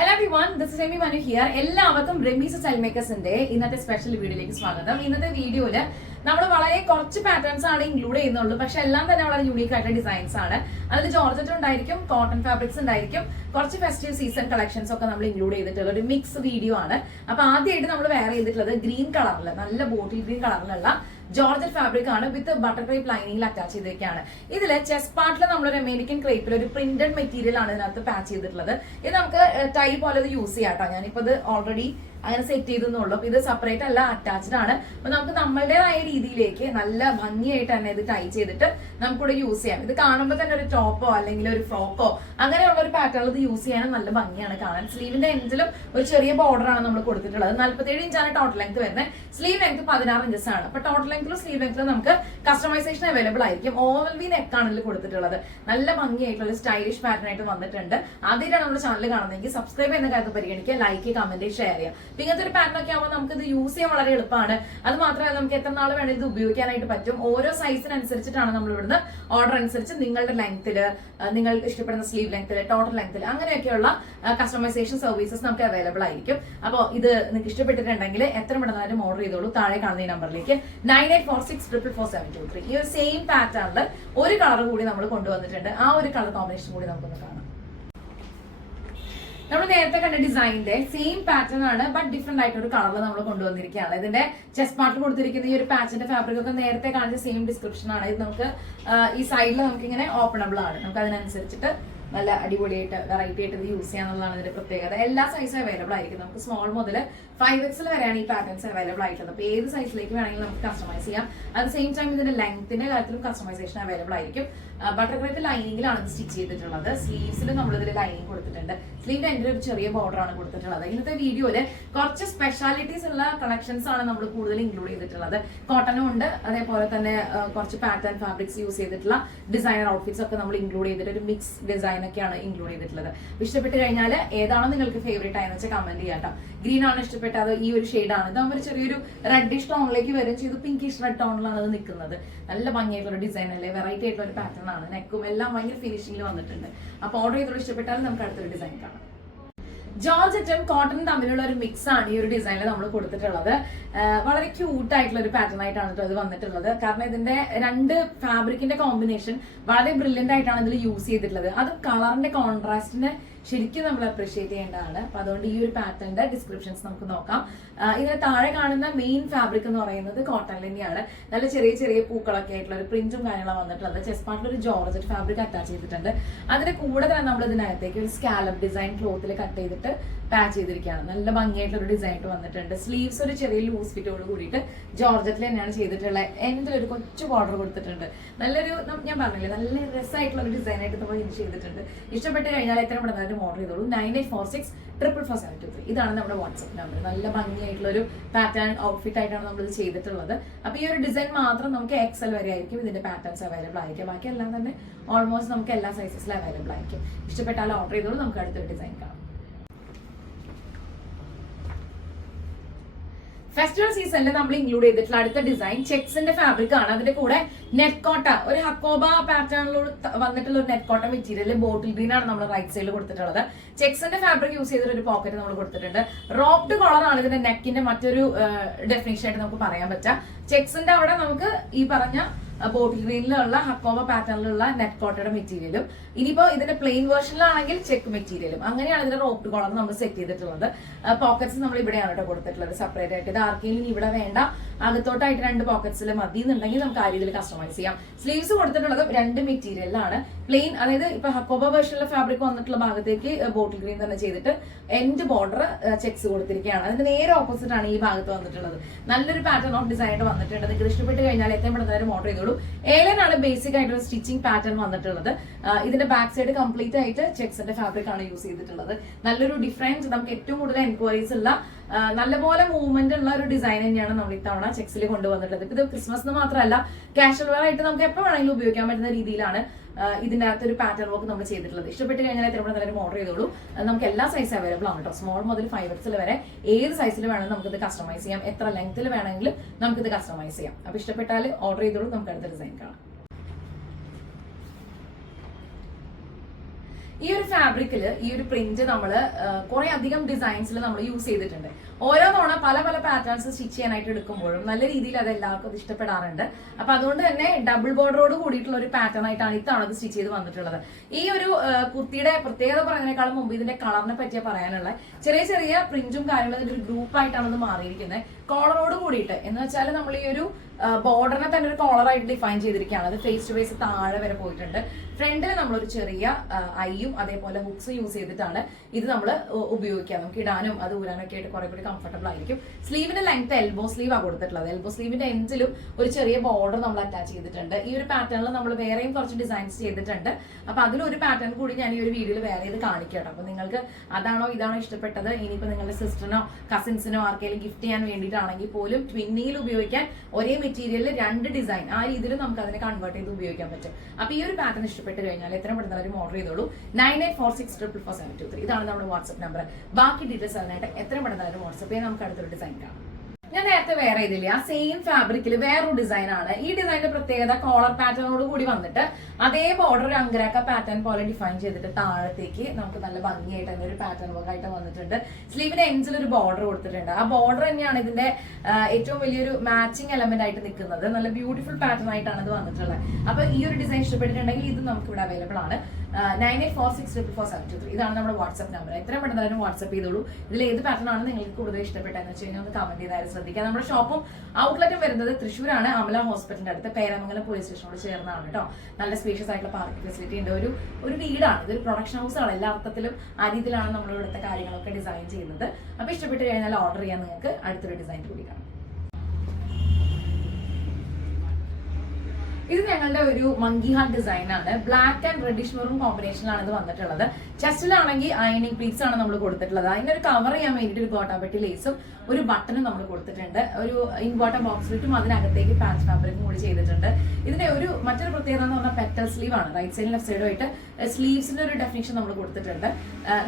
Hello everyone this Remi Manu here എല്ലാവർക്കും റെമീസ് സെൽമേക്കേഴ്സിന്റെ ഇന്നത്തെ special വീഡിയോയിലേക്ക് സ്വാഗതം. ഇന്നത്തെ വീഡിയോയിൽ നമ്മൾ വളരെ കുറച്ച് പാറ്റേൺസ് ആണ് ഇൻക്ലൂഡ് ചെയ്യുന്നുള്ളൂ. പക്ഷെ എല്ലാം തന്നെ വളരെ യൂണീക്ക് ആയിട്ട് ഡിസൈൻസ് ആണ്. അതിൽ ജോർജറ്റ് ഉണ്ടായിരിക്കും കോട്ടൺ ഫാബ്രിക്സ് ഉണ്ടായിരിക്കും. കുറച്ച് ഫെസ്റ്റീവ് സീസൺ കളക്ഷൻസ് ഒക്കെ നമ്മൾ ഇൻക്ലൂഡ് ചെയ്തിട്ടുള്ള ഒരു മിക്സ് വീഡിയോ ആണ്. അപ്പൊ ആദ്യമായിട്ട് നമ്മൾ വെയർ ചെയ്തിട്ടുള്ളത് ഗ്രീൻ കളറിൽ നല്ല ബോട്ടിൽ ഗ്രീൻ കളറിലുള്ള ജോർജറ്റ് ഫാബ്രിക് ആണ് വിത്ത് ബട്ടർ ക്രൈപ്പ് ലൈനിങ്ങിൽ അറ്റാച്ച് ചെയ്തിരിക്കുകയാണ് ഇതിൽ ചെസ് പാർട്ടിൽ നമ്മളൊരു അമേരിക്കൻ ക്രേപ്പിൽ ഒരു പ്രിന്റഡ് മെറ്റീരിയൽ ആണ് ഇതിനകത്ത് പാച്ച് ചെയ്തിട്ടുള്ളത്. ഇത് നമുക്ക് ടൈ പോലെ യൂസ് ചെയ്യാം കേട്ടോ ഞാനിപ്പോ ഇത് ഓൾറെഡി അങ്ങനെ സെറ്റ് ചെയ്തെന്നുള്ളൂ. ഇത് സെപ്പറേറ്റ് അല്ല അറ്റാച്ച്ഡ് ആണ്. അപ്പൊ നമുക്ക് നമ്മളുടേതായ രീതിയിലേക്ക് നല്ല ഭംഗിയായിട്ട് തന്നെ ഇത് ടൈ ചെയ്തിട്ട് നമുക്കിവിടെ യൂസ് ചെയ്യാം. ഇത് കാണുമ്പോൾ തന്നെ ഒരു ടോപ്പോ അല്ലെങ്കിൽ ഒരു ഫ്രോക്കോ അങ്ങനെയുള്ള ഒരു പാറ്റേൺ ഇത് യൂസ് ചെയ്യാനും നല്ല ഭംഗിയാണ് കാണാൻ. സ്ലീവിന്റെ എൻഡിലും ഒരു ചെറിയ ബോർഡർ ആണ് നമ്മൾ കൊടുത്തിട്ടുള്ളത്. നാല്പത്തേഴ് ഇഞ്ചാണ് ടോട്ടൽ ലെങ്ത് വരുന്നത്. സ്ലീവ് ലെങ്ത് പതിനാറ് ഇഞ്ചസ് ആണ്. അപ്പൊ ടോട്ടൽ ലെങ്ത്തിലും സ്ലീവ് ലെങ്ത്തിലും നമുക്ക് കസ്റ്റമൈസേഷൻ അവൈലബിൾ ആയിരിക്കും. ഓവൽ വി നെക്കാണ് ഇതിൽ കൊടുത്തിട്ടുള്ളത്. നല്ല ഭംഗിയായിട്ടുള്ള ഒരു സ്റ്റൈലിഷ് പാറ്റേൺ ആയിട്ട് വന്നിട്ടുണ്ട്. ആദ്യമായിട്ടാണ് നമ്മുടെ ചാനൽ കാണുന്നതെങ്കിൽ സബ്സ്ക്രൈബ് ചെയ്യുന്ന കാര്യത്തിൽ പരിഗണിക്കുക ലൈക്ക് കമന്റ് ഷെയർ ചെയ്യുക. ഇങ്ങനത്തെ ഒരു പാറ്റേൺ ഒക്കെ ആകുമ്പോൾ നമുക്ക് ഇത് യൂസ് ചെയ്യാൻ വളരെ എളുപ്പമാണ്. അത് മാത്രമല്ല നമുക്ക് എത്ര നാൾ വേണമെങ്കിൽ ഇത് ഉപയോഗിക്കാനായിട്ട് പറ്റും. ഓരോ സൈസിനനുസരിച്ചിട്ടാണ് നമ്മൾ ഇവിടുന്ന് ഓർഡർ അനുസരിച്ച് നിങ്ങളുടെ ലെങ്ത്തിൽ നിങ്ങൾക്ക് ഇഷ്ടപ്പെടുന്ന സ്ലീവ് ലെങ്ത്തിൽ ടോട്ടൽ ലെങ്ത്തിൽ അങ്ങനെയൊക്കെയുള്ള കസ്റ്റമൈസേഷൻ സർവീസസ് നമുക്ക് അവൈലബിൾ ആയിരിക്കും. അപ്പോൾ ഇത് നിങ്ങൾക്ക് ഇഷ്ടപ്പെട്ടിട്ടുണ്ടെങ്കിൽ എത്ര മിടന്നാലും ഓർഡർ ചെയ്തോളൂ. താഴെ കാണുന്ന ഈ നമ്പറിലേക്ക് nine eight four six triple four seven two three. ഈ ഒരു സെയിം പാറ്റേണിൽ ഒരു കളർ കൂടി നമ്മൾ കൊണ്ടുവന്നിട്ടുണ്ട്. ആ ഒരു കളർ കോമ്പിനേഷൻ കൂടി നമുക്കൊന്ന് കാണാം. നമ്മൾ നേരത്തെ കണ്ട ഡിസൈനിന്റെ സെയിം പാറ്റേൺ ആണ് ബട്ട് ഡിഫറെന്റ് ആയിട്ട് ഒരു കളർ നമ്മൾ കൊണ്ടുവന്നിരിക്കുകയാണ്. ഇതിന്റെ ചെസ്റ്റ് പാർട്ടിൽ കൊടുത്തിരിക്കുന്ന ഈ ഒരു പാച്ചിന്റെ ഫാബ്രിക് ഒക്കെ നേരത്തെ കാണിച്ച സെയിം ഡിസ്ക്രിപ്ഷൻ ആണ്. ഇത് നമുക്ക് ഈ സൈഡിൽ നമുക്ക് ഇങ്ങനെ ഓപ്പണബിൾ ആണ്. നമുക്ക് അതിനനുസരിച്ചിട്ട് നല്ല അടിപൊളിയായിട്ട് വെറൈറ്റി ആയിട്ട് ഇത് യൂസ് ചെയ്യാന്നുള്ളതാണ് ഇതിന്റെ പ്രത്യേകത. എല്ലാ സൈസും അവൈലബിൾ ആയിരിക്കും. നമുക്ക് സ്മോൾ മുതൽ ഫൈവ് എക്സിൽ വരെയാണ് ഈ പാറ്റേൺസ് അവൈലബിൾ ആയിട്ടുള്ളത്. അപ്പോൾ ഏത് സൈസിലേക്ക് വേണമെങ്കിലും നമുക്ക് കസ്റ്റമൈസ് ചെയ്യാം. അറ്റ് സെയിം ടൈം ഇതിന്റെ ലെങ്ത്തിന്റെ കാര്യത്തിലും കസ്റ്റമൈസേഷൻ അവൈലബിൾ ആയിരിക്കും. ബട്ടർ ക്രേപ്പ് ലൈനിങ്ങിലാണ് ഇത് സ്റ്റിച്ച് ചെയ്തിട്ടുള്ളത്. സ്ലീവ്സിൽ നമ്മൾ ഇതിൽ ലൈനിങ് കൊടുത്തിട്ടുണ്ട് സ്ലീവിന്റെ എന്റെ ഒരു ചെറിയ ബോർഡർ ആണ് കൊടുത്തിട്ടുള്ളത്. ഇന്നത്തെ വീഡിയോയിൽ കുറച്ച് സ്പെഷ്യാലിറ്റീസ് ഉള്ള കളക്ഷൻസ് ആണ് നമ്മൾ കൂടുതൽ ഇൻക്ലൂഡ് ചെയ്തിട്ടുള്ളത്. കോട്ടനും ഉണ്ട്. അതേപോലെ തന്നെ കുറച്ച് പാറ്റേൺ ഫാബ്രിക്സ് യൂസ് ചെയ്തിട്ടുള്ള ഡിസൈനർ ഔട്ട്ഫിറ്റ്സ് ഒക്കെ നമ്മൾ ഇൻക്ലൂഡ് ചെയ്തിട്ട് ഒരു മിക്സ് ഡിസൈൻ ഒക്കെയാണ് ഇൻക്ലൂഡ് ചെയ്തിട്ടുള്ളത്. ഇഷ്ടപ്പെട്ട് കഴിഞ്ഞാൽ ഏതാണ് നിങ്ങൾക്ക് ഫേവറേറ്റ് ആയെന്ന് വെച്ചാൽ കമന്റ് ചെയ്യാട്ടോ. ഗ്രീൻ ആണ് ഇഷ്ടപ്പെട്ടത്? ഈ ഒരു ഷെയ്ഡ് ഇത് ഒരു ചെറിയൊരു റെഡിഷ് ടോണിലേക്ക് വരും ചെയ്ത് പിങ്കിഷ് റെഡ് ടോണിലാണ് അത് നിൽക്കുന്നത് നല്ല ഭംഗിയായിട്ടുള്ള ഒരു ഡിസൈൻ അല്ലേ? വെറൈറ്റി ആയിട്ടുള്ള ഒരു പാറ്റേൺ ആണ്. നെക്കും എല്ലാം ഭയങ്കര ഫിനിഷിംഗിൽ വന്നിട്ടുണ്ട്. അപ്പോൾ ഓർഡർ ചെയ്തോളൂ ഇഷ്ടപ്പെട്ടാലും നമുക്ക് അടുത്തൊരു ഡിസൈൻ കാണാം. ജോർജറ്റും കോട്ടൺ തമ്മിലുള്ള ഒരു മിക്സ് ആണ് ഈ ഒരു ഡിസൈനിൽ നമ്മൾ കൊടുത്തിട്ടുള്ളത്. വളരെ ക്യൂട്ട് ആയിട്ടുള്ള ഒരു പാറ്റേൺ ആയിട്ടാണ് ഇത് വന്നിട്ടുള്ളത്. കാരണം ഇതിന്റെ രണ്ട് ഫാബ്രിക്കിന്റെ കോമ്പിനേഷൻ വളരെ ബ്രില്യന്റ് ആയിട്ടാണ് ഇതിൽ യൂസ് ചെയ്തിട്ടുള്ളത്. അത് കളറിന്റെ കോൺട്രാസ്റ്റിനെ ശരിക്കും നമ്മൾ അപ്രീഷിയേറ്റ് ചെയ്യേണ്ടതാണ്. അപ്പൊ അതുകൊണ്ട് ഈ ഒരു പാറ്റേണിന്റെ ഡിസ്ക്രിപ്ഷൻസ് നമുക്ക് നോക്കാം. ഇതിന് താഴെ കാണുന്ന മെയിൻ ഫാബ്രിക് എന്ന് പറയുന്നത് കോട്ടൺ തന്നെയാണ്. നല്ല ചെറിയ ചെറിയ പൂക്കളൊക്കെ ആയിട്ടുള്ള ഒരു പ്രിന്റും കാര്യങ്ങളും വന്നിട്ടുള്ളത് ചെസ്റ്റ് പാർട്ടിൽ ഒരു ജോർജറ്റ് ഫാബ്രിക് അറ്റാച്ച് ചെയ്തിട്ടുണ്ട്. അതിന്റെ കൂടെ തന്നെ നമ്മൾ ഇതിനകത്തേക്ക് ഒരു സ്കാലപ്പ് ഡിസൈൻ ക്ലോത്തിൽ കട്ട് ചെയ്തിട്ട് പാച്ച് ചെയ്തിരിക്കുകയാണ്. നല്ല ഭംഗിയായിട്ടുള്ള ഒരു ഡിസൈൻ വന്നിട്ടുണ്ട്. സ്ലീവ്സ് ഒരു ചെറിയ ലൂസ് ഫിറ്റോട് കൂടിയിട്ട് ജോർജറ്റിൽ തന്നെയാണ് ചെയ്തിട്ടുള്ളത് എന്റെ ഒരു കൊച്ചു ബോർഡർ കൊടുത്തിട്ടുണ്ട്. നല്ലൊരു ഞാൻ പറഞ്ഞില്ലേ നല്ല രസമായിട്ടുള്ള ഒരു ഡിസൈൻ ആയിട്ട് നമ്മൾ ഇത് ചെയ്തിട്ടുണ്ട്. ഇഷ്ടപ്പെട്ട് കഴിഞ്ഞാൽ എത്ര പെട്ടെന്ന് ഓർഡർ ചെയ്തോളൂ. Nine eight four six triple four seven two three ഇതാണ് നമ്മുടെ വാട്സ്ആപ്പ് നമ്പർ നല്ല ഭംഗിയായിട്ടുള്ള ഒരു പാറ്റേൺ ഔട്ട്ഫിറ്റ് ആയിട്ടാണ് നമ്മൾ ഇത് ചെയ്തിട്ടുള്ളത്. അപ്പോൾ ഈ ഒരു ഡിസൈൻ മാത്രം നമുക്ക് എക്സൽ വരെ ആയിരിക്കും ഇതിന്റെ പാറ്റേൺസ് അവൈലബിൾ ആയിരിക്കും. ബാക്കി എല്ലാം തന്നെ ഓൾമോസ്റ്റ് നമുക്ക് എല്ലാ സൈസസിലും അവൈലബിൾ ആയിരിക്കും. ഇഷ്ടപ്പെട്ടാൽ ഓർഡർ ചെയ്തോളൂ. നമുക്ക് അടുത്തൊരു ഡിസൈൻ കാണാം. ഫെസ്റ്റിവൽ സീസണിൽ നമ്മൾ ഇൻക്ലൂഡ് ചെയ്തിട്ടുള്ള അടുത്ത ഡിസൈൻ ചെക്സിന്റെ ഫാബ്രിക് ആണ്. അതിന്റെ കൂടെ നെറ്റ് കോട്ട ഒരു ഹക്കോബ പാറ്റേണിലൂടെ വന്നിട്ടുള്ള ഒരു നെറ്റ് കോട്ട മെറ്റീരിയൽ ബോട്ടിൽ ഗ്രീൻ ആണ് നമ്മൾ റൈറ്റ് സൈഡിൽ കൊടുത്തിട്ടുള്ളത്. ചെക്സിന്റെ ഫാബ്രിക് യൂസ് ചെയ്തിട്ട് ഒരു പോക്കറ്റ് നമ്മൾ കൊടുത്തിട്ടുണ്ട്. റോപ്ഡ് കളർ ആണ് ഇതിന്റെ നെക്കിന്റെ മറ്റൊരു ഡെഫിനേഷൻ ആയിട്ട് നമുക്ക് പറയാൻ പറ്റുക. ചെക്സിന്റെ അവിടെ നമുക്ക് ഈ പറഞ്ഞ ബോട്ടിൽ ഗ്രീനിലുള്ള ഹക്കോമ പാറ്റേണിലുള്ള നെറ്റ് കോട്ടയുടെ മെറ്റീരിയലും ഇനിയിപ്പോ ഇതിന്റെ പ്ലെയിൻ വേർഷനിലാണെങ്കിൽ ചെക്ക് മെറ്റീരിയലും അങ്ങനെയാണ് ഇതിന്റെ റോപ്പ് കോളർ നമ്മൾ സെറ്റ് ചെയ്തിട്ടുള്ളത്. പോക്കറ്റ്സ് നമ്മൾ ഇവിടെയാണ് കേട്ടോ കൊടുത്തിട്ടുള്ളത് സെപ്പറേറ്റ് ആയിട്ട്. ഇത് ആർക്കെങ്കിലും ഇവിടെ വേണ്ട അകത്തോട്ടായിട്ട് രണ്ട് പോക്കറ്റ്സിൽ മതി എന്നുണ്ടെങ്കിൽ നമുക്ക് ആ രീതിയിൽ കസ്റ്റമൈസ് ചെയ്യാം. സ്ലീവ്സ് കൊടുത്തിട്ടുള്ളത് രണ്ട് മെറ്റീരിയലിലാണ് പ്ലെയിൻ അതായത് ഇപ്പൊ ഹക്കോബ വേർഷനിലെ ഫാബ്രിക് വന്നിട്ടുള്ള ഭാഗത്തേക്ക് ബോട്ടിൽ ഗ്രീൻ തന്നെ ചെയ്തിട്ട് എൻഡ് ബോർഡർ ചെക്സ് കൊടുത്തിരിക്കുകയാണ്. അതിന്റെ നേരെ ഓപ്പോസിറ്റ് ആണ് ഈ ഭാഗത്ത് വന്നിട്ടുള്ളത്. നല്ലൊരു പാറ്റേൺ ഓഫ് ഡിസൈൻ ആയിട്ട് വന്നിട്ടുണ്ട്. നിങ്ങൾക്ക് ഇഷ്ടപ്പെട്ട് കഴിഞ്ഞാൽ എത്രയും പെട്ടെന്ന് ഓർഡർ ചെയ്തോളൂ. ഏലനാണ് ബേസിക് ആയിട്ടുള്ള സ്റ്റിച്ചിങ് പാറ്റേൺ വന്നിട്ടുള്ളത്. ഇതിന്റെ ബാക്ക് സൈഡ് കംപ്ലീറ്റ് ആയിട്ട് ചെക്സിന്റെ ഫാബ്രിക് ആണ് യൂസ് ചെയ്തിട്ടുള്ളത്. നല്ലൊരു ഡിഫറൻസ് നമുക്ക് ഏറ്റവും കൂടുതൽ എൻക്വയറീസ് ഉള്ള നല്ലപോലെ മൂവ്മെന്റ് ഉള്ള ഒരു ഡിസൈൻ തന്നെയാണ് നമ്മൾ ഇത്തവണ ചെക്സിൽ കൊണ്ടുവന്നിട്ടുള്ളത്. ഇത് ക്രിസ്മസിന് മാത്രമല്ല കാഷ്വൽ വെയർ ആയിട്ട് നമുക്ക് എപ്പോൾ വേണമെങ്കിലും ഉപയോഗിക്കാൻ പറ്റുന്ന രീതിയിലാണ് അകത്ത് ഒരു പാറ്റേൺ വർക്ക് നമ്മൾ ചെയ്തിട്ടുള്ളത്. ഇഷ്ടപ്പെട്ട് കഴിഞ്ഞാൽ എത്ര നല്ലൊരു ഓർഡർ ചെയ്തോളൂ. നമുക്ക് എല്ലാ സൈസ് അവൈലബിൾ ആണ് കേട്ടോ സ്മോൾ മുതൽ ഫൈവ് എക്സിൽ വരെ ഏത് സൈസിൽ വേണമെങ്കിലും നമുക്ക് ഇത് കസ്റ്റമൈസ് ചെയ്യാം. എത്ര ലെങ്ത്തിൽ വേണമെങ്കിലും നമുക്ക് ഇത് കസ്റ്റമൈസ് ചെയ്യാം. അപ്പൊ ഇഷ്ടപ്പെട്ടാൽ ഓർഡർ ചെയ്തോളൂ. നമുക്ക് അടുത്ത ഡിസൈൻ കാണാം. ഈ ഒരു ഫാബ്രിക്കിൽ ഈ ഒരു പ്രിന്റ് നമ്മൾ കുറെ അധികം ഡിസൈൻസിൽ നമ്മൾ യൂസ് ചെയ്തിട്ടുണ്ട്. ഓരോ തവണ പല പല പാറ്റേൺസ് സ്റ്റിച്ച് ചെയ്യാനായിട്ട് എടുക്കുമ്പോഴും നല്ല രീതിയിൽ അത് എല്ലാവർക്കും ഇഷ്ടപ്പെടാറുണ്ട്. അപ്പൊ അതുകൊണ്ട് തന്നെ ഡബിൾ ബോർഡറോട് കൂടിയിട്ടുള്ള ഒരു പാറ്റേൺ ആയിട്ടാണ് ഇത്തവണ അത് സ്റ്റിച്ച് ചെയ്ത് വന്നിട്ടുള്ളത്. ഈ ഒരു കുർത്തിയുടെ പ്രത്യേകത പറയുന്നതിനേക്കാളും മുമ്പ് ഇതിന്റെ കളറിനെ പറ്റിയാ പറയാനുള്ള ചെറിയ ചെറിയ പ്രിന്റും കാര്യങ്ങളും ഇതിന്റെ ഒരു ഗ്രൂപ്പ് ആയിട്ടാണ് ഇത് മാറിയിരിക്കുന്നത്. കോളറോട് കൂടിയിട്ട് എന്ന് വെച്ചാൽ നമ്മൾ ഈ ഒരു ബോർഡറിനെ തന്നെ ഒരു കോളറായിട്ട് ഡിഫൈൻ ചെയ്തിരിക്കുകയാണ്. അത് ഫേസ് ടു ഫേസ് താഴെ വരെ പോയിട്ടുണ്ട്. ഫ്രണ്ടിൽ നമ്മളൊരു ചെറിയ ഐയും അതേപോലെ ഹുക്സ് യൂസ് ചെയ്തിട്ടാണ് ഇത് നമ്മൾ ഉപയോഗിക്കുക നമുക്ക് ഇടാനും അത് ഊരാനൊക്കെ ആയിട്ട് കുറെ കൂടി കംഫർട്ടബിൾ ആയിരിക്കും. സ്ലീവിന്റെ ലെങ്ത് എൽബോ സ്ലീവ് ആണ് കൊടുത്തിട്ടുള്ളത്. എൽബോ സ്ലീവിന്റെ എൻഡിലും ഒരു ചെറിയ ബോർഡർ നമ്മൾ അറ്റാച്ച് ചെയ്തിട്ടുണ്ട്. ഈ ഒരു പാറ്റേണിൽ നമ്മൾ വേറെയും കുറച്ച് ഡിസൈൻസ് ചെയ്തിട്ടുണ്ട്. അപ്പൊ അതിലൊരു പാറ്റേൺ കൂടി ഞാൻ ഈ ഒരു വീഡിയോയിൽ വേറെ ഇത് കാണിക്കട്ടോ. അപ്പൊ നിങ്ങൾക്ക് അതാണോ ഇതാണോ ഇഷ്ടപ്പെട്ടത്? ഇനിയിപ്പോ നിങ്ങളുടെ സിസ്റ്ററിനോ കസിൻസിനോ ആർക്കെങ്കിലും ഗിഫ്റ്റ് ചെയ്യാൻ വേണ്ടിയിട്ടാണെങ്കിൽ പോലും ട്വിന്നിയിൽ ഉപയോഗിക്കാൻ ഒരേ മെറ്റീരിയലിൽ രണ്ട് ഡിസൈൻ ആ രീതിയിൽ നമുക്ക് അതിനെ കൺവേർട്ട് ചെയ്ത് ഉപയോഗിക്കാൻ പറ്റും. അപ്പൊ ഈ ഒരു പാറ്റേൺ ഇഷ്ടപ്പെട്ട് കഴിഞ്ഞാൽ എത്ര പെട്ടെന്ന് ഒരു ഓർഡർ ചെയ്തോളൂ. Nine eight four six triple four seven two three ഇതാണ് നമ്മുടെ വാട്സ്ആപ്പ് നമ്പർ ബാക്കി ഡീറ്റെയിൽസ് അതിനായിട്ട് എത്ര പെട്ടെന്ന് വാട്സ്ആപ്പ് ചെയ്യാൻ നമുക്ക് അടുത്തൊരു ഡിസൈൻ കാണാം. ഞാൻ നേരത്തെ വേറെ ഇതില്ല ആ സെയിം ഫാബ്രിക്കിൽ വേറൊരു ഡിസൈൻ ആണ്. ഈ ഡിസൈനിന്റെ പ്രത്യേകത കോളർ പാറ്റേണോട് കൂടി വന്നിട്ട് അതേ ബോർഡർ ഒരു അങ്കരാക്ക പാറ്റേൺ പോലെ ഡിഫൈൻ ചെയ്തിട്ട് താഴത്തേക്ക് നമുക്ക് നല്ല ഭംഗിയായിട്ട് തന്നെ ഒരു പാറ്റേൺ വർക്ക് ആയിട്ട് വന്നിട്ടുണ്ട്. സ്ലീവിന്റെ എൻജിൽ ഒരു ബോർഡർ കൊടുത്തിട്ടുണ്ട്. ആ ബോർഡർ തന്നെയാണ് ഇതിന്റെ ഏറ്റവും വലിയൊരു മാച്ചിങ് എലമെന്റ് ആയിട്ട് നിൽക്കുന്നത്. നല്ല ബ്യൂട്ടിഫുൾ പാറ്റേൺ ആയിട്ടാണ് ഇത് വന്നിട്ടുള്ളത്. അപ്പൊ ഈ ഒരു ഡിസൈൻ ഇഷ്ടപ്പെട്ടിട്ടുണ്ടെങ്കിൽ ഇത് നമുക്ക് ഇവിടെ അവൈലബിൾ ആണ്. Nine eight four six triple four seven two three ഇതാണ് നമ്മുടെ വാട്സ്ആപ്പ് നമ്പർ എത്ര പെട്ടെന്ന് വാട്സ്ആപ്പ് ചെയ്തോളൂ. ഇതിൽ ഏത് പാറ്റേൺ ആണ് നിങ്ങൾക്ക് കൂടുതൽ ഇഷ്ടപ്പെട്ടതെന്ന് വെച്ച് കഴിഞ്ഞാൽ ഒന്ന് കമന്റ് ചെയ്താലും ശ്രദ്ധിക്കുക നമ്മുടെ ഷോപ്പും ഔട്ട്ലെറ്റും വരുന്നത് തൃശ്ശൂരാണ്. അമല ഹോസ്പിറ്റലിന്റെ അടുത്ത് പേരാമംഗലം പോലീസ് സ്റ്റേഷനോട് ചേർന്നാണ് കേട്ടോ. നല്ല സ്പേഷ്യസ് ആയിട്ടുള്ള പാർക്കിംഗ് ഫെസിലിറ്റി ഉണ്ട്. ഒരു ഒരു വീടാണ്. ഇതൊരു പ്രൊഡക്ഷൻ ഹൗസ് ആണ്. എല്ലാ അർത്ഥത്തിലും ആ രീതിയിലാണ് നമ്മൾ ഇവിടുത്തെ കാര്യങ്ങളൊക്കെ ഡിസൈൻ ചെയ്യുന്നത്. അപ്പോൾ ഇഷ്ടപ്പെട്ട് കഴിഞ്ഞാൽ ഓർഡർ ചെയ്യാൻ നിങ്ങൾക്ക് അടുത്തൊരു ഡിസൈൻ കൂടി കാണാം. ഇത് ഞങ്ങളുടെ ഒരു മങ്കി ഹാർട്ട് ഡിസൈൻ ആണ്. ബ്ലാക്ക് ആൻഡ് റെഡിഷ് മെറൂൺ കോമ്പിനേഷനിലാണ് ഇത് വന്നിട്ടുള്ളത്. ചെസ്റ്റിലാണെങ്കിൽ അയണിങ് പ്ലീറ്റ്സ് ആണ് നമ്മൾ കൊടുത്തിട്ടുള്ളത്. അതിന് ഒരു കവർ ചെയ്യാൻ വേണ്ടിയിട്ട് ഒരു ഗോട്ടാപെട്ടി ലേസും ഒരു ബട്ടണും നമ്മൾ കൊടുത്തിട്ടുണ്ട്. ഒരു ഇൻവേർട്ടർ ബോക്സ് വിട്ടും അതിനകത്തേക്ക് പാച്ച് ഫാബ്രിക്കും കൂടി ചെയ്തിട്ടുണ്ട്. ഇതിന്റെ ഒരു മറ്റൊരു പ്രത്യേകത എന്ന് പറഞ്ഞാൽ പെറ്റൽ സ്ലീവ് ആണ്. റൈറ്റ് സൈഡിൽ ലെഫ്റ്റ് സൈഡും ആയിട്ട് സ്ലീവ്സിന്റെ ഒരു ഡെഫിനേഷൻ നമ്മൾ കൊടുത്തിട്ടുണ്ട്.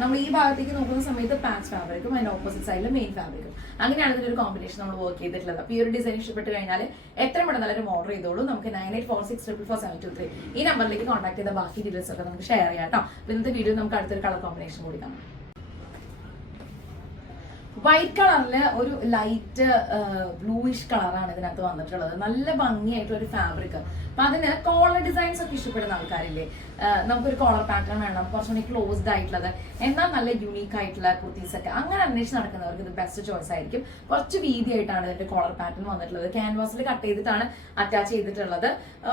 നമ്മൾ ഈ ഭാഗത്തേക്ക് നോക്കുന്ന സമയത്ത് പാച്ച് ഫാബ്രിക്കും അതിന്റെ ഓപ്പോസിറ്റ് സൈഡിൽ മെയിൻ ഫാബ്രിക്കും അങ്ങനെയാണ് ഇതിന്റെ ഒരു കോമ്പിനേഷൻ നമ്മൾ വർക്ക് ചെയ്തിട്ടുള്ളത്. അപ്പോൾ ഈ ഒരു ഡിസൈൻ ഇഷ്ടപ്പെട്ട് കഴിഞ്ഞാൽ എത്ര പെട്ടെന്ന് നല്ലൊരു ഓർഡർ ചെയ്തോളൂ. നമുക്ക് nine eight four six triple four seven two three ഈ നമ്പറിലേക്ക് കോൺടാക്ട് ചെയ്ത ബാക്കി ഡീറ്റെയിൽസ് ഒക്കെ നമുക്ക് ഷെയർ ചെയ്യാം കേട്ടോ ഇന്നത്തെ വീഡിയോ നമുക്ക് അടുത്തൊരു കളർ കോമ്പിനേഷൻ കൂടി കാണാം. വൈറ്റ് കളറിൽ ഒരു ലൈറ്റ് ബ്ലൂയിഷ് കളറാണ് ഇതിനകത്ത് വന്നിട്ടുള്ളത്. നല്ല ഭംഗിയായിട്ടുള്ള ഒരു ഫാബ്രിക് അപ്പൊ അതിന് കോളർ ഡിസൈൻസ് ഒക്കെ ഇഷ്ടപ്പെടുന്ന ആൾക്കാരില്ലേ? നമുക്കൊരു കോളർ പാറ്റേൺ വേണം കുറച്ചുകൂടി ക്ലോസ്ഡ് ആയിട്ടുള്ളത്. എന്നാൽ നല്ല യുണീക്ക് ആയിട്ടുള്ള കുർത്തീസ് ഒക്കെ. അങ്ങനെ അന്വേഷിച്ച് നടക്കുന്നവർക്ക് ഇത് ബെസ്റ്റ് ചോയ്സ് ആയിരിക്കും. കുറച്ച് വീതിയായിട്ടാണ് ഇതിന്റെ കോളർ പാറ്റേൺ വന്നിട്ടുള്ളത്. ക്യാൻവാസിൽ കട്ട് ചെയ്തിട്ടാണ് അറ്റാച്ച് ചെയ്തിട്ടുള്ളത്.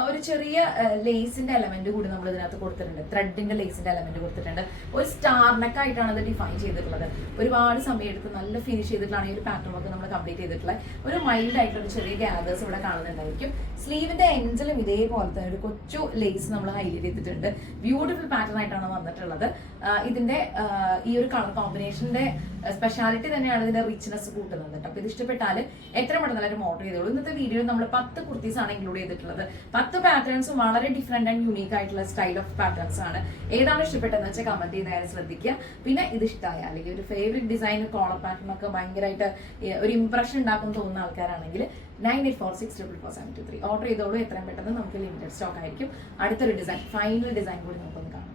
ഒരു ചെറിയ ലേസിന്റെ എലമെന്റ് കൂടി നമ്മൾ ഇതിനകത്ത് കൊടുത്തിട്ടുണ്ട്. ത്രെഡിന്റെ ലേസിന്റെ എലമെന്റ് കൊടുത്തിട്ടുണ്ട്. ഒരു സ്റ്റാർ നെക്ക് ആയിട്ടാണ് ഇത് ഡിഫൈൻ ചെയ്തിട്ടുള്ളത്. ഒരുപാട് സമയം എടുത്ത് നല്ല ഫിനിഷ് ചെയ്തിട്ടാണ് ഈ ഒരു പാറ്റേൺ വർക്ക് നമ്മൾ കംപ്ലീറ്റ് ചെയ്തിട്ടുള്ളത് ഒരു മൈൽഡ് ആയിട്ടുള്ള ചെറിയ ഗ്യാദേഴ്സ് ഇവിടെ കാണുന്നുണ്ടായിരിക്കും. സ്ലീവിന്റെ എൻഡിലും ഇതേപോലത്തെ ഒരു കൊച്ചു ലേസ് നമ്മൾ ഹൈലൈറ്റ് ചെയ്തിട്ടുണ്ട്. ബ്യൂട്ടിഫുൾ പാറ്റേൺ ആയിട്ടാണ് വന്നിട്ടുള്ളത്. ഇതിന്റെ ഈ ഒരു കളർ കോമ്പിനേഷന്റെ സ്പെഷ്യാലിറ്റി തന്നെയാണ് ഇതിന്റെ റിച്ച്നെസ് കൂട്ടുന്നത് കേട്ടോ. അപ്പൊ ഇത് ഇഷ്ടപ്പെട്ടാൽ എത്ര എല്ലാവരും ഓർഡർ ചെയ്തോളൂ. ഇന്നത്തെ വീഡിയോയിൽ നമ്മൾ പത്ത് കുർത്തീസ് ആണ് ഇൻക്ലൂഡ് ചെയ്തിട്ടുള്ളത്. പത്ത് പാറ്റേൺസും വളരെ ഡിഫറെന്റ് ആൻഡ് യുണീക്ക് ആയിട്ടുള്ള സ്റ്റൈൽ ഓഫ് പാറ്റേൺസ് ആണ്. ഏതാണ് ഇഷ്ടപ്പെട്ടതെന്ന് വെച്ചാൽ കമന്റ് കാര്യം ശ്രദ്ധിക്കുക. പിന്നെ ഇത് ഇഷ്ടമായ അല്ലെങ്കിൽ ഒരു ഫേവറേറ്റ് ഡിസൈൻ കോളർ പാറ്റേൺ ഒക്കെ ഭയങ്കരമായിട്ട് ഒരു ഇംപ്രഷൻ ഉണ്ടാക്കും തോന്നുന്ന ആൾക്കാരാണെങ്കിൽ nine eight four six triple four seven two three order ചെയ്തോളൂ. എത്രയും പെട്ടെന്ന് നമുക്ക് ലിമിറ്റഡ് സ്റ്റോക്ക് ആയിരിക്കും. അടുത്തൊരു ഡിസൈൻ ഫൈനൽ ഡിസൈൻ കൂടി നമുക്കൊന്ന് കാണാം.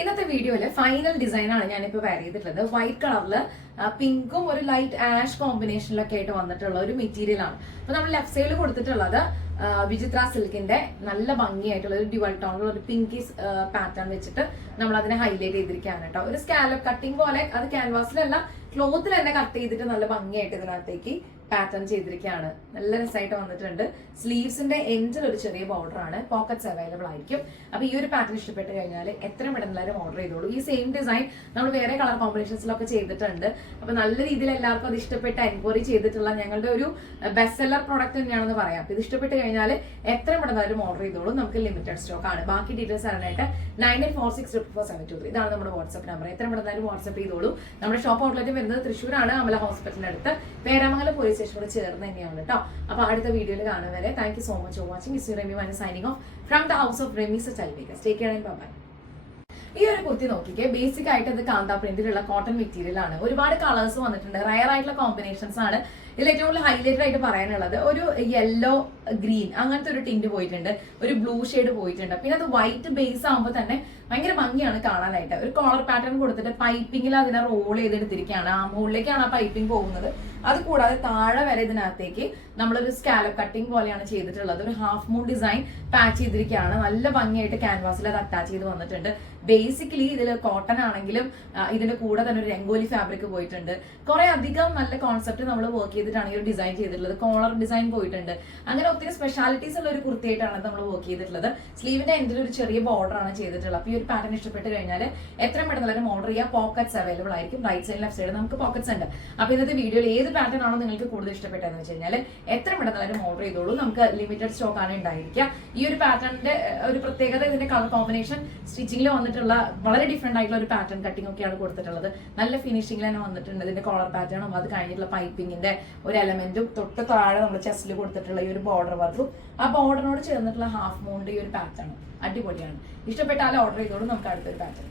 ഇന്നത്തെ വീഡിയോയിൽ ഫൈനൽ ഡിസൈനാണ് ഞാനിപ്പോ വെയർ ചെയ്തിട്ടുള്ളത്. വൈറ്റ് കളറിൽ പിങ്കും ഒരു ലൈറ്റ് ആഷ് കോമ്പിനേഷനിലൊക്കെ ആയിട്ട് വന്നിട്ടുള്ള ഒരു മെറ്റീരിയൽ ആണ്. അപ്പൊ നമ്മൾ ലെഫ്റ്റ് സൈഡിൽ കൊടുത്തിട്ടുള്ളത് വിചിത്ര സിൽക്കിന്റെ നല്ല ഭംഗിയായിട്ടുള്ള ഒരു ഡ്യുവൽ ടോണിലുള്ള ഒരു പിങ്കിസ് പാറ്റേൺ വെച്ചിട്ട് നമ്മൾ അതിനെ ഹൈലൈറ്റ് ചെയ്തിരിക്കുകയാണ് കേട്ടോ. ഒരു സ്കാലപ്പ് കട്ടിങ് പോലെ അത് ക്യാൻവാസിലല്ല ക്ലോത്തിൽ തന്നെ കട്ട് ചെയ്തിട്ട് നല്ല ഭംഗിയായിട്ട് ഇതിനകത്തേക്ക് പാറ്റേൺ ചെയ്തിരിക്കുകയാണ്. നല്ല രസമായിട്ട് വന്നിട്ടുണ്ട്. സ്ലീവ്സിന്റെ എൻഡിൽ ഒരു ചെറിയ ബോർഡർ ആണ്. പോക്കറ്റ്സ് അവൈലബിൾ ആയിരിക്കും. അപ്പൊ ഈ ഒരു പാറ്റേൺ ഇഷ്ടപ്പെട്ട് കഴിഞ്ഞാൽ എത്ര എല്ലാവരും ഓർഡർ ചെയ്തോളൂ. ഈ സെയിം ഡിസൈൻ നമ്മൾ വേറെ കളർ കോമ്പിനേഷൻസിലൊക്കെ ചെയ്തിട്ടുണ്ട്. അപ്പൊ നല്ല രീതിയിൽ എല്ലാവർക്കും അത് ഇഷ്ടപ്പെട്ട് എൻക്വയറി ചെയ്തിട്ടുള്ള ഞങ്ങളുടെ ഒരു ബെസ്റ്റ് സെല്ലർ പ്രോഡക്റ്റ് തന്നെയാണെന്ന് പറയാം. ഇത് ഇഷ്ടപ്പെട്ട് കഴിഞ്ഞാൽ എത്ര എല്ലാവരും ഓർഡർ ചെയ്തോളൂ. നമുക്ക് ലിമിറ്റഡ് സ്റ്റോക്ക് ആണ്. ബാക്കി ഡീറ്റെയിൽസ് അറിയാനായിട്ട് nine eight four six triple four seven two three ഇതാണ് നമ്മുടെ വാട്സ്ആപ്പ് നമ്പർ എത്ര പെട്ടെന്ന് വാട്സ്ആപ്പ് ചെയ്തോളൂ. നമ്മുടെ ഷോപ്പ് ഔട്ട്ലെറ്റ് വരുന്നത് തൃശ്ശൂരാണ്. അമല ഹോസ്പിറ്റലിനടുത്ത് പേരാമംഗലം പോലീസ് സ്റ്റേഷനോട് ചേർന്ന് തന്നെയാണ് കേട്ടോ. അപ്പൊ അടുത്ത വീഡിയോയിൽ കാണും വരെ. Thank you so much for watching is Remi my signing off from the house of Remi such അൽബേക്കസ് ടേക്ക് കെയർ ആൻഡ് ബൈ ഈ ഒരു കുർത്തി നോക്കിക്കേ ബേസിക് ആയിട്ട് ഇത് കാന്ത പ്രിന്റിലുള്ള കോട്ടൺ മെറ്റീരിയൽ ആണ്. ഒരുപാട് കളേഴ്സ് വന്നിട്ടുണ്ട്. റയർ ആയിട്ടുള്ള കോമ്പിനേഷൻസ് ആണ്. ഇതിൽ ഏറ്റവും കൂടുതൽ ഹൈലൈറ്റഡ് ആയിട്ട് പറയാനുള്ളത് ഒരു യെല്ലോ ഗ്രീൻ അങ്ങനത്തെ ഒരു ടിന്റ് പോയിട്ടുണ്ട്. ഒരു ബ്ലൂ ഷെയ്ഡ് പോയിട്ടുണ്ട്. പിന്നെ അത് വൈറ്റ് ബേസ് ആകുമ്പോൾ തന്നെ ഭയങ്കര ഭംഗിയാണ് കാണാനായിട്ട്. ഒരു കോളർ പാറ്റേൺ കൊടുത്തിട്ട് പൈപ്പിങ്ങിൽ അതിനെ റോൾ ചെയ്തെടുത്തിരിക്കുകയാണ്. ആ മുകളിലേക്കാണ് ആ പൈപ്പിംഗ് പോകുന്നത്. അത് കൂടാതെ താഴെ വരെ ഇതിനകത്തേക്ക് നമ്മളൊരു സ്കാലപ്പ് കട്ടിംഗ് പോലെയാണ് ചെയ്തിട്ടുള്ളത്. ഒരു ഹാഫ് മൂൺ ഡിസൈൻ പാച്ച് ചെയ്തിരിക്കുകയാണ്. നല്ല ഭംഗിയായിട്ട് ക്യാൻവാസിൽ അത് അറ്റാച്ച് ചെയ്ത് വന്നിട്ടുണ്ട്. ബേസിക്കലി ഇതിൽ കോട്ടൺ ആണെങ്കിലും ഇതിന്റെ കൂടെ തന്നെ ഒരു രംഗോലി ഫാബ്രിക് പോയിട്ടുണ്ട്. കുറെ അധികം നല്ല കോൺസെപ്റ്റ് നമ്മൾ വർക്ക് ചെയ്തിട്ടാണ് ഈ ഒരു ഡിസൈൻ ചെയ്തിട്ടുള്ളത്. കോളർ ഡിസൈൻ പോയിട്ടുണ്ട്. അങ്ങനെ ഒത്തിരി സ്പെഷ്യാലിറ്റീസ് ഉള്ള ഒരു കുർത്തിയായിട്ടാണ് നമ്മൾ വർക്ക് ചെയ്തിട്ടുള്ളത്. സ്ലീവിന്റെ എൻഡിൽ ഒരു ചെറിയ ബോർഡർ ആണ് ചെയ്തിട്ടുള്ളത്. അപ്പോൾ ഈ ഒരു പാറ്റേൺ ഇഷ്ടപ്പെട്ട് കഴിഞ്ഞാൽ എത്ര പെട്ടെന്ന് എല്ലാവരും ഓർഡർ ചെയ്യുക. പോക്കറ്റ്സ് അവൈലബിൾ ആയിരിക്കും. റൈറ്റ് സൈഡ് ലെഫ്റ്റ് സൈഡ് നമുക്ക് പോക്കറ്റ്സ് ഉണ്ട്. അപ്പോൾ ഇന്നത്തെ വീഡിയോയിൽ ഏത് പാറ്റേൺ ആണോ നിങ്ങൾക്ക് കൂടുതൽ ഇഷ്ടപ്പെട്ടതെന്ന് വെച്ച് കഴിഞ്ഞാൽ എത്രയും പെട്ടെന്ന് എല്ലാവരും ഓർഡർ ചെയ്തോളൂ. നമുക്ക് ലിമിറ്റഡ് സ്റ്റോക്ക് ആണ് ഉണ്ടായിരിക്കുക. ഈ ഒരു പാറ്റേണിന്റെ ഒരു പ്രത്യേകത ഇതിന്റെ കളർ കോമ്പിനേഷൻ സ്റ്റിച്ചിങ്ങിൽ വന്നിട്ടുള്ള വളരെ ഡിഫറെന്റ് ആയിട്ടുള്ള ഒരു പാറ്റേൺ കട്ടിംഗ് ഒക്കെയാണ് കൊടുത്തിട്ടുള്ളത്. നല്ല ഫിനിഷിംഗിൽ തന്നെ വന്നിട്ടുണ്ട് ഇതിന്റെ കോളർ പാറ്റേണും അത് കഴിഞ്ഞിട്ടുള്ള പൈപ്പിങ്ങിന്റെ ഒരു എലമെന്റും തൊട്ട് താഴെ നമ്മൾ ചെസ്റ്റിൽ കൊടുത്തിട്ടുള്ള ഈ ഒരു ബോർഡർ വർക്കും ആ ബോർഡറിനോട് ചേർന്നിട്ടുള്ള ഹാഫ് മൂണിന്റെ ഈ ഒരു പാറ്റേൺ അടിപൊളിയാണ്. ഇഷ്ടപ്പെട്ടാലും ഓർഡർ ചെയ്തോളൂ. നമുക്ക് അടുത്തൊരു പാറ്റേൺ